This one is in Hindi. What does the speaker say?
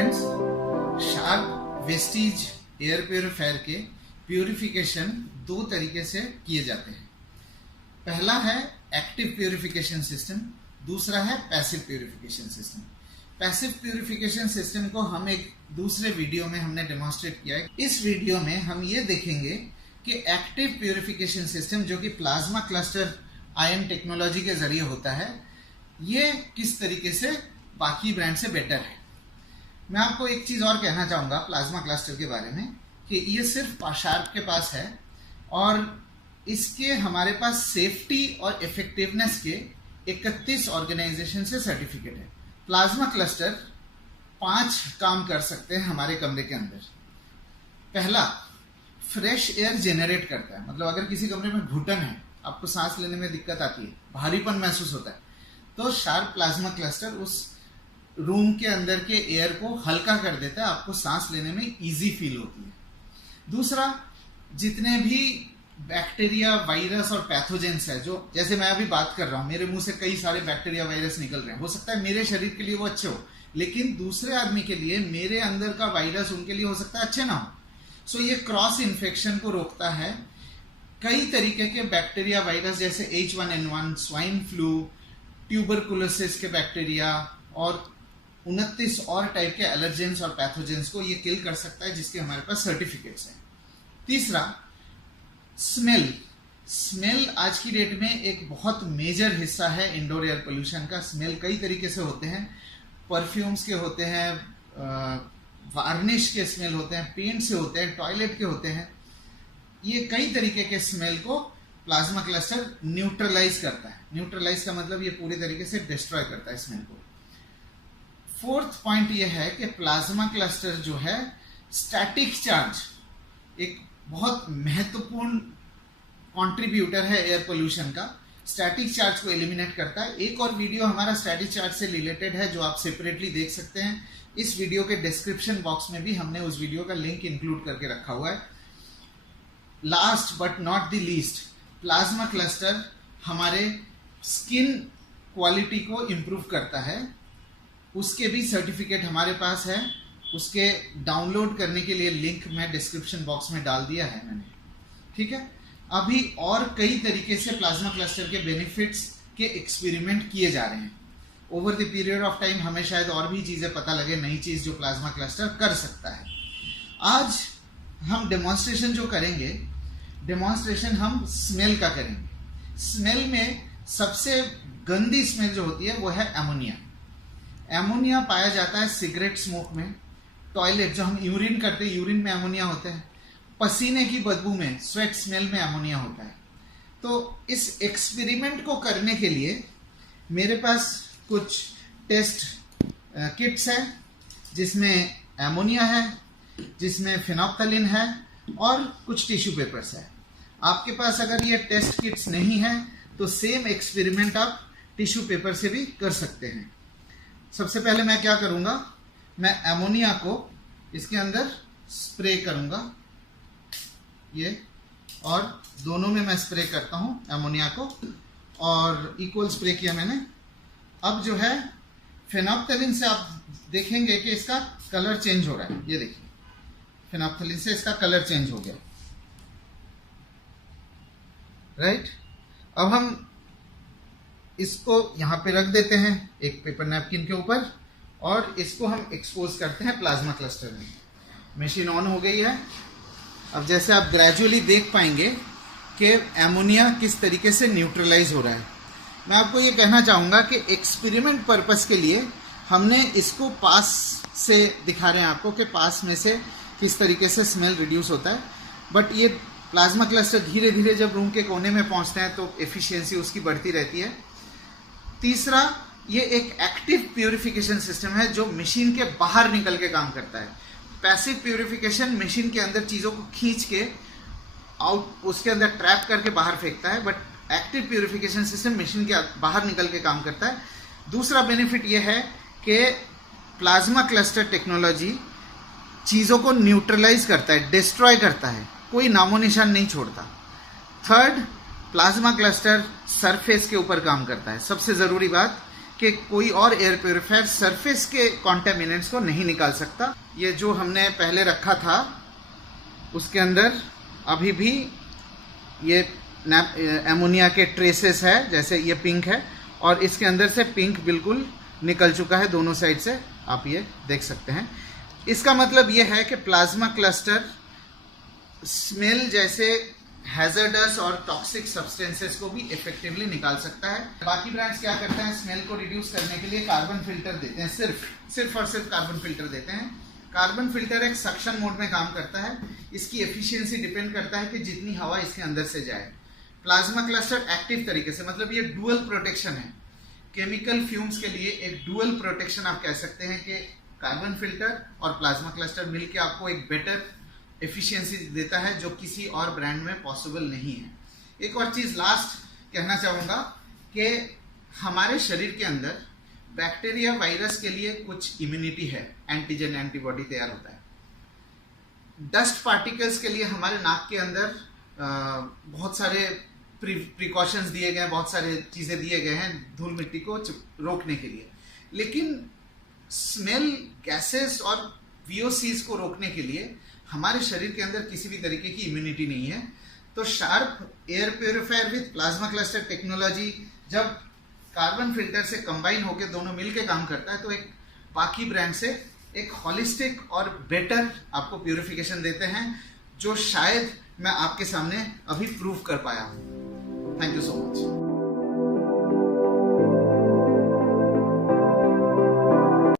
Students, sharp Vestige air purifier के प्योरीफिकेशन दो तरीके से किए जाते हैं। पहला है एक्टिव प्योरीफिकेशन सिस्टम, दूसरा है passive purification system. Passive purification system को हम एक दूसरे वीडियो में हमने डेमोन्स्ट्रेट किया है। इस वीडियो में हम ये देखेंगे कि एक्टिव प्योरीफिकेशन सिस्टम जो कि प्लाज्मा क्लस्टर आयन टेक्नोलॉजी के जरिए होता है, ये किस तरीके से बाकी ब्रांड से बेटर है। मैं आपको एक चीज और कहना चाहूंगा प्लाज्मा क्लस्टर के बारे में कि ये सिर्फ शार्प के पास है और इसके हमारे पास सेफ्टी और इफेक्टिवनेस के 31 ऑर्गेनाइजेशन से सर्टिफिकेट है। प्लाज्मा क्लस्टर 5 काम कर सकते हैं हमारे कमरे के अंदर। पहला, फ्रेश एयर जेनरेट करता है, मतलब अगर किसी कमरे में घुटन है, आपको सांस लेने में दिक्कत आती है, भारीपन महसूस होता है, तो शार्प प्लाज्मा क्लस्टर उस रूम के अंदर के एयर को हल्का कर देता है, आपको सांस लेने में इजी फील होती है। दूसरा, जितने भी बैक्टीरिया, वायरस और पैथोजेंस है, जो जैसे मैं अभी बात कर रहा हूं, मेरे मुंह से कई सारे बैक्टीरिया, वायरस निकल रहे हैं, हो सकता है मेरे शरीर के लिए वो अच्छे हो, लेकिन दूसरे आदमी के लिए मेरे अंदर का वायरस उनके लिए हो सकता है अच्छे ना हो। सो ये क्रॉस इन्फेक्शन को रोकता है। कई तरीके के बैक्टीरिया, वायरस जैसे H1N1, स्वाइन फ्लू, ट्यूबरकुलोसिस के बैक्टीरिया और 29 और टाइप के एलर्जेंस और पैथोजेंस को ये किल कर सकता है, जिसके हमारे पास सर्टिफिकेट्स हैं। तीसरा, स्मेल आज की डेट में एक बहुत मेजर हिस्सा है इंडोर एयर पोल्यूशन का। स्मेल कई तरीके से होते हैं, परफ्यूम्स के होते हैं, वार्निश के स्मेल होते हैं, पेंट से होते हैं, टॉयलेट के होते हैं। ये कई तरीके के स्मेल को प्लाज्मा क्लस्टर न्यूट्रलाइज करता है। न्यूट्रलाइज का मतलब ये पूरी तरीके से डिस्ट्रॉय करता है स्मेल को। फोर्थ पॉइंट ये है कि प्लाज्मा क्लस्टर जो है स्टैटिक चार्ज, एक बहुत महत्वपूर्ण कंट्रीब्यूटर है एयर पोल्यूशन का। स्टैटिक चार्ज को एलिमिनेट करता है। एक और वीडियो हमारा स्टैटिक चार्ज से रिलेटेड है जो आप सेपरेटली देख सकते हैं। इस वीडियो के डिस्क्रिप्शन बॉक्स में भी हमने उस वीडियो का लिंक इंक्लूड करके रखा हुआ है। Last but not the least, plasma cluster हमारे स्किन क्वालिटी को इंप्रूव करता है। उसके भी सर्टिफिकेट हमारे पास है। उसके डाउनलोड करने के लिए लिंक मैं डिस्क्रिप्शन बॉक्स में डाल दिया है मैंने, ठीक है। अभी और कई तरीके से प्लाज्मा क्लस्टर के बेनिफिट्स के एक्सपेरिमेंट किए जा रहे हैं। Over the period of time हमें शायद और भी चीजें पता लगे, नई चीज जो प्लाज्मा क्लस्टर कर सकता है। आज हम डेमोन्स्ट्रेशन जो करेंगे, डेमोन्स्ट्रेशन हम स्मेल का करेंगे। स्मेल में सबसे गंदी स्मेल जो होती है वो है एमोनिया। एमोनिया पाया जाता है सिगरेट स्मोक में, टॉयलेट जो हम यूरिन करते हैं, यूरिन में एमोनिया होता है, पसीने की बदबू में, स्वेट स्मेल में एमोनिया होता है। तो इस एक्सपेरिमेंट को करने के लिए मेरे पास कुछ टेस्ट किट्स है, जिसमें एमोनिया है, जिसमें फिनोप्थलीन है और कुछ टिश्यू पेपर्स है। आपके पास अगर ये टेस्ट किट्स नहीं है तो सेम एक्सपेरिमेंट आप टिश्यू पेपर से भी कर सकते हैं। सबसे पहले मैं क्या करूंगा, मैं एमोनिया को इसके अंदर स्प्रे करूंगा, ये, और दोनों में मैं स्प्रे करता हूं एमोनिया को, और इक्वल स्प्रे किया मैंने। अब जो है फिनोप्थलीन से आप देखेंगे कि इसका कलर चेंज हो रहा है। ये देखिए, फिनोप्थलीन से इसका कलर चेंज हो गया, राइट। अब हम इसको यहां पे रख देते हैं एक पेपर नैपकिन के ऊपर, और इसको हम एक्सपोज करते हैं प्लाज्मा क्लस्टर में। मशीन ऑन हो गई है। अब जैसे आप ग्रेजुअली देख पाएंगे कि एमोनिया किस तरीके से न्यूट्रलाइज हो रहा है। मैं आपको ये कहना चाहूँगा कि एक्सपेरिमेंट पर्पस के लिए हमने इसको पास से दिखा रहे हैं आपको कि पास में से किस तरीके से स्मेल रिड्यूस होता है। बट ये प्लाज्मा क्लस्टर धीरे धीरे जब रूम के कोने में पहुँचते हैं तो एफिशिएंसी उसकी बढ़ती रहती है। तीसरा, ये एक एक्टिव प्योरीफिकेशन सिस्टम है जो मशीन के बाहर निकल के काम करता है। पैसिव प्योरीफिकेशन मशीन के अंदर चीज़ों को खींच के आउट, उसके अंदर ट्रैप करके बाहर फेंकता है, but active purification system machine के बाहर निकल के काम करता है। दूसरा बेनिफिट ये है कि प्लाज्मा क्लस्टर टेक्नोलॉजी चीज़ों को न्यूट्रलाइज करता है, डिस्ट्रॉय करता है, कोई नामो निशान नहीं छोड़ता। थर्ड, प्लाज्मा क्लस्टर सरफेस के ऊपर काम करता है। सबसे ज़रूरी बात कि कोई और एयर प्योरीफायर सरफेस के कॉन्टेमिनेंट्स को नहीं निकाल सकता। ये जो हमने पहले रखा था उसके अंदर अभी भी ये एमोनिया के ट्रेसेस है, जैसे ये पिंक है और इसके अंदर से पिंक बिल्कुल निकल चुका है दोनों साइड से, आप ये देख सकते हैं। इसका मतलब ये है कि प्लाज्मा क्लस्टर स्मेल जैसे हैजर्डस और टॉक्सिक सब्सटेंसेस को भी इफेक्टिवली निकाल सकता है। बाकी ब्रांड्स क्या करते हैं, स्मेल को रिड्यूस करने के लिए कार्बन फिल्टर देते हैं, सिर्फ और सिर्फ कार्बन फिल्टर देते हैं। कार्बन फिल्टर एक सक्शन मोड में काम करता है। इसकी एफिशिएंसी डिपेंड करता है कि जितनी हवा इसके अंदर से जाए। प्लाज्मा क्लस्टर एक्टिव तरीके से, मतलब ये डुअल प्रोटेक्शन है, केमिकल फ्यूम्स के लिए एक डुअल प्रोटेक्शन आप कह सकते हैं कि कार्बन फिल्टर और प्लाज्मा क्लस्टर मिलकर आपको एक बेटर एफिशिएंसी देता है जो किसी और ब्रांड में पॉसिबल नहीं है। एक और चीज लास्ट कहना चाहूंगा कि हमारे शरीर के अंदर बैक्टीरिया वायरस के लिए कुछ इम्यूनिटी है, एंटीजन एंटीबॉडी तैयार होता है। डस्ट पार्टिकल्स के लिए हमारे नाक के अंदर बहुत सारे प्रिकॉशंस दिए गए हैं, बहुत सारे चीजें दिए गए हैं धूल मिट्टी को रोकने के लिए। लेकिन स्मेल गैसेस और वीओसीज को रोकने के लिए हमारे शरीर के अंदर किसी भी तरीके की इम्यूनिटी नहीं है। तो sharp air purifier with plasma cluster technology जब कार्बन फिल्टर से कंबाइन होकर दोनों मिलकर काम करता है तो एक बाकी ब्रांड से एक हॉलिस्टिक और बेटर आपको प्यूरिफिकेशन देते हैं, जो शायद मैं आपके सामने अभी प्रूव कर पाया हूं। Thank you so much.